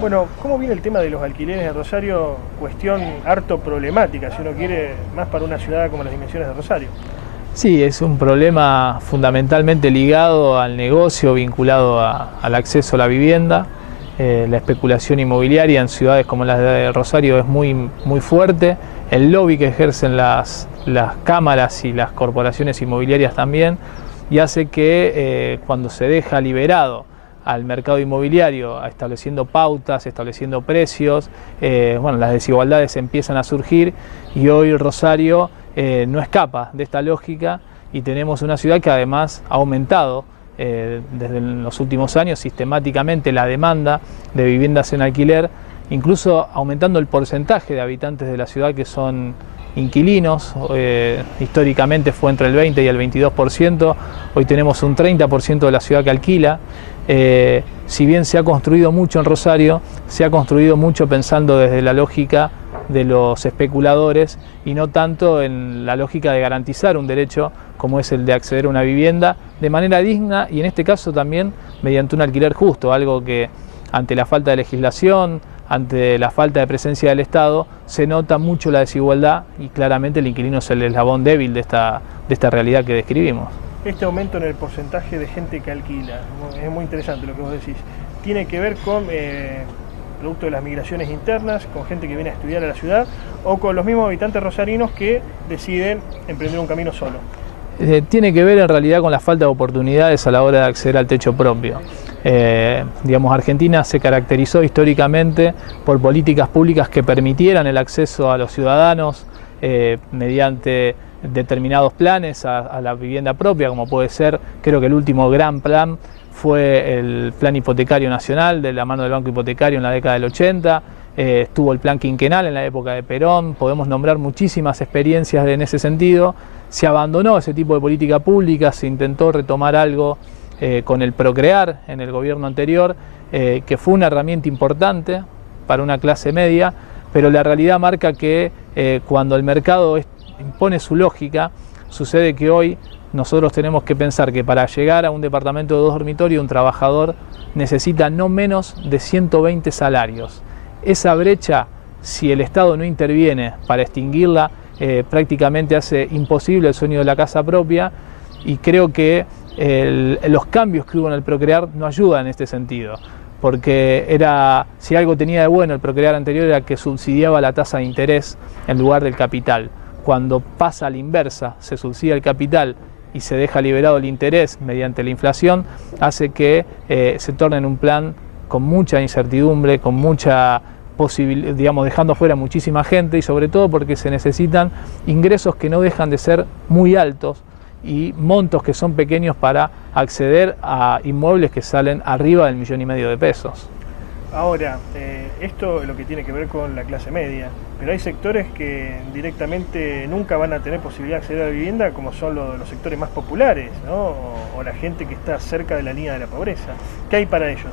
Bueno, ¿cómo viene el tema de los alquileres en Rosario? Cuestión harto problemática, si uno quiere, más para una ciudad como las dimensiones de Rosario. Sí, es un problema fundamentalmente ligado al negocio, vinculado al acceso a la vivienda. La especulación inmobiliaria en ciudades como las de Rosario es muy fuerte. El lobby que ejercen las cámaras y las corporaciones inmobiliarias también, y hace que cuando se deja liberado al mercado inmobiliario, estableciendo pautas, estableciendo precios, bueno, las desigualdades empiezan a surgir, y hoy Rosario no escapa de esta lógica, y tenemos una ciudad que además ha aumentado desde los últimos años sistemáticamente la demanda de viviendas en alquiler, incluso aumentando el porcentaje de habitantes de la ciudad que son inquilinos. Históricamente fue entre el 20 y el 22%, hoy tenemos un 30% de la ciudad que alquila. Si bien se ha construido mucho en Rosario, se ha construido mucho pensando desde la lógica de los especuladores y no tanto en la lógica de garantizar un derecho como es el de acceder a una vivienda de manera digna, y en este caso también mediante un alquiler justo, algo que ante la falta de legislación, ante la falta de presencia del Estado, se nota mucho la desigualdad, y claramente el inquilino es el eslabón débil de esta realidad que describimos. Este aumento en el porcentaje de gente que alquila, es muy interesante lo que vos decís, tiene que ver con producto de las migraciones internas, con gente que viene a estudiar a la ciudad, o con los mismos habitantes rosarinos que deciden emprender un camino solo. Tiene que ver en realidad con la falta de oportunidades a la hora de acceder al techo propio. Digamos, Argentina se caracterizó históricamente por políticas públicas que permitieran el acceso a los ciudadanos mediante determinados planes a la vivienda propia, como puede ser, creo que el último gran plan fue el Plan Hipotecario Nacional, de la mano del Banco Hipotecario en la década del 80, estuvo el Plan Quinquenal en la época de Perón, podemos nombrar muchísimas experiencias en ese sentido. Se abandonó ese tipo de política pública, se intentó retomar algo con el Procrear en el gobierno anterior, que fue una herramienta importante para una clase media, pero la realidad marca que cuando el mercado impone su lógica, sucede que hoy nosotros tenemos que pensar que para llegar a un departamento de 2 dormitorios, un trabajador necesita no menos de 120 salarios. Esa brecha, si el Estado no interviene para extinguirla, prácticamente hace imposible el sueño de la casa propia, y creo que los cambios que hubo en el Procrear no ayudan en este sentido, porque si algo tenía de bueno el Procrear anterior era que subsidiaba la tasa de interés en lugar del capital. Cuando pasa a la inversa, se subsidia el capital y se deja liberado el interés mediante la inflación, hace que se torne en un plan con mucha incertidumbre, con mucha posibilidad, digamos, dejando fuera muchísima gente, y sobre todo porque se necesitan ingresos que no dejan de ser muy altos y montos que son pequeños para acceder a inmuebles que salen arriba del 1,5 millones de pesos. Ahora, esto es lo que tiene que ver con la clase media, pero hay sectores que directamente nunca van a tener posibilidad de acceder a la vivienda, como son los sectores más populares, ¿no? O la gente que está cerca de la línea de la pobreza. ¿Qué hay para ellos?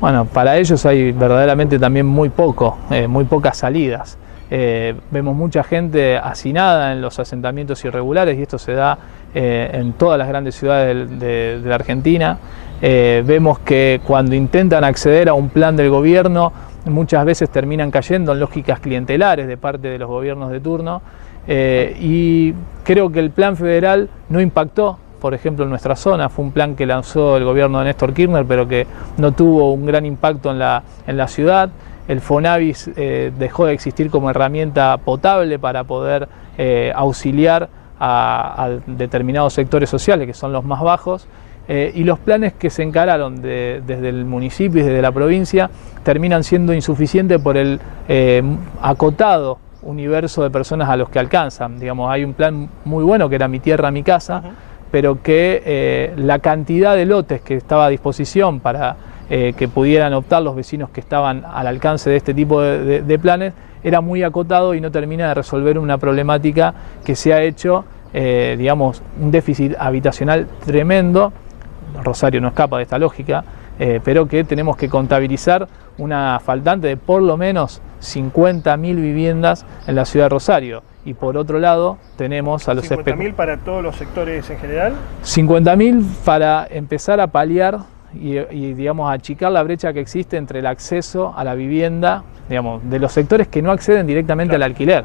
Bueno, para ellos hay verdaderamente también muy pocas salidas. Vemos mucha gente hacinada en los asentamientos irregulares, y esto se da en todas las grandes ciudades de la Argentina. Vemos que cuando intentan acceder a un plan del gobierno, muchas veces terminan cayendo en lógicas clientelares de parte de los gobiernos de turno, y creo que el plan federal no impactó, por ejemplo, en nuestra zona. Fue un plan que lanzó el gobierno de Néstor Kirchner, pero que no tuvo un gran impacto en la ciudad. El Fonavis dejó de existir como herramienta potable para poder auxiliar a determinados sectores sociales, que son los más bajos, y los planes que se encararon desde el municipio y desde la provincia terminan siendo insuficientes por el acotado universo de personas a los que alcanzan. Digamos, hay un plan muy bueno que era Mi Tierra, Mi Casa, pero que la cantidad de lotes que estaba a disposición para que pudieran optar los vecinos que estaban al alcance de este tipo de planes era muy acotado, y no termina de resolver una problemática que se ha hecho, digamos, un déficit habitacional tremendo. Rosario no escapa de esta lógica, pero que tenemos que contabilizar una faltante de por lo menos 50.000 viviendas en la ciudad de Rosario. Y por otro lado tenemos a los 50.000 para todos los sectores en general. 50.000 para empezar a paliar digamos, achicar la brecha que existe entre el acceso a la vivienda, digamos, de los sectores que no acceden directamente al alquiler.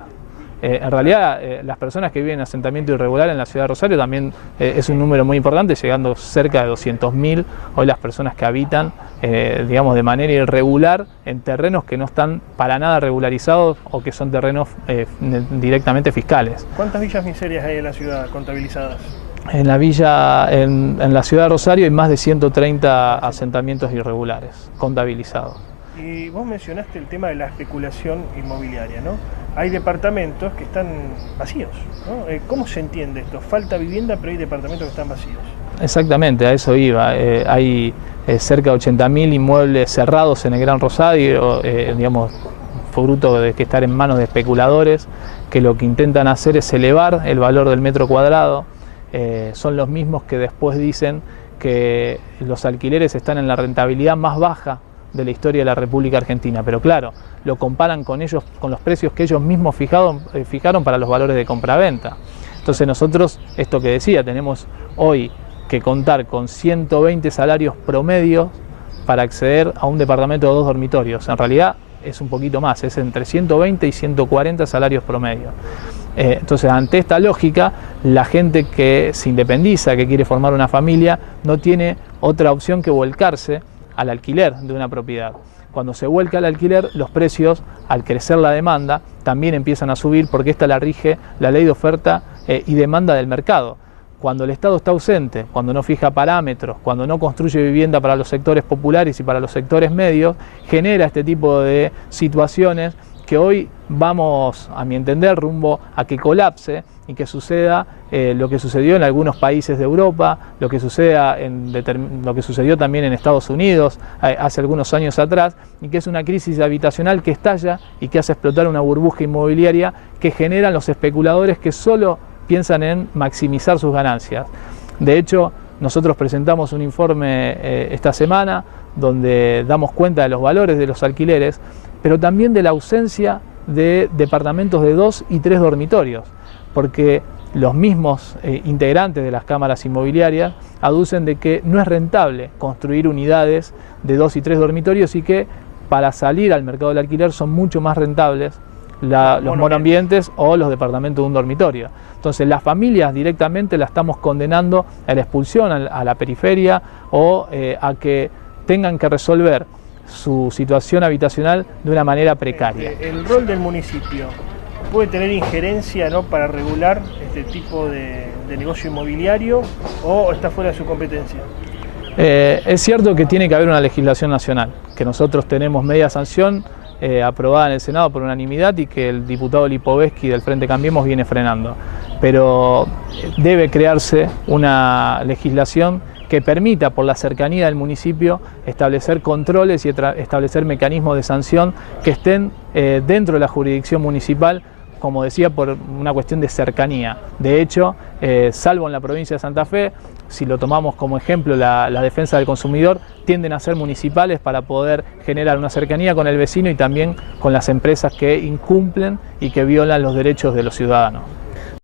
En realidad, las personas que viven en asentamiento irregular en la ciudad de Rosario también es un número muy importante, llegando cerca de 200.000 hoy las personas que habitan, digamos, de manera irregular en terrenos que no están para nada regularizados o que son terrenos directamente fiscales. ¿Cuántas villas miserias hay en la ciudad contabilizadas? En la ciudad de Rosario hay más de 130 asentamientos irregulares contabilizados. Y vos mencionaste el tema de la especulación inmobiliaria, ¿no? Hay departamentos que están vacíos, ¿no? ¿Cómo se entiende esto? Falta vivienda, pero hay departamentos que están vacíos. Exactamente, a eso iba. Hay cerca de 80.000 inmuebles cerrados en el Gran Rosario, digamos, fruto de que estar en manos de especuladores, que lo que intentan hacer es elevar el valor del metro cuadrado. Son los mismos que después dicen que los alquileres están en la rentabilidad más baja de la historia de la República Argentina, pero claro, lo comparan con ellos, con los precios que ellos mismos fijaron para los valores de compraventa. Entonces nosotros, esto que decía, tenemos hoy que contar con 120 salarios promedios para acceder a un departamento de 2 dormitorios. En realidad es un poquito más, es entre 120 y 140 salarios promedios. Entonces, ante esta lógica, la gente que se independiza, que quiere formar una familia, no tiene otra opción que volcarse al alquiler de una propiedad. Cuando se vuelca al alquiler, los precios, al crecer la demanda, también empiezan a subir porque esta la rige la ley de oferta y demanda del mercado. Cuando el Estado está ausente, cuando no fija parámetros, cuando no construye vivienda para los sectores populares y para los sectores medios, genera este tipo de situaciones que hoy vamos, a mi entender, rumbo a que colapse y que suceda lo que sucedió en algunos países de Europa, lo que sucedió también en Estados Unidos hace algunos años atrás, y que es una crisis habitacional que estalla y que hace explotar una burbuja inmobiliaria que generan los especuladores que solo piensan en maximizar sus ganancias. De hecho, nosotros presentamos un informe esta semana donde damos cuenta de los valores de los alquileres, pero también de la ausencia de departamentos de 2 y 3 dormitorios, porque los mismos integrantes de las cámaras inmobiliarias aducen de que no es rentable construir unidades de 2 y 3 dormitorios y que para salir al mercado del alquiler son mucho más rentables los monoambientes o los departamentos de un dormitorio. Entonces las familias directamente las estamos condenando a la expulsión a la periferia o a que tengan que resolver su situación habitacional de una manera precaria. El rol del municipio puede tener injerencia, ¿no?, para regular este tipo de negocio inmobiliario, o está fuera de su competencia. Es cierto que tiene que haber una legislación nacional, que nosotros tenemos media sanción aprobada en el Senado por unanimidad y que el diputado Lipovetsky del Frente Cambiemos viene frenando, pero debe crearse una legislación que permita, por la cercanía del municipio, establecer controles y establecer mecanismos de sanción que estén dentro de la jurisdicción municipal, como decía, por una cuestión de cercanía. De hecho, salvo en la provincia de Santa Fe, si lo tomamos como ejemplo, la defensa del consumidor, tienden a ser municipales para poder generar una cercanía con el vecino y también con las empresas que incumplen y que violan los derechos de los ciudadanos.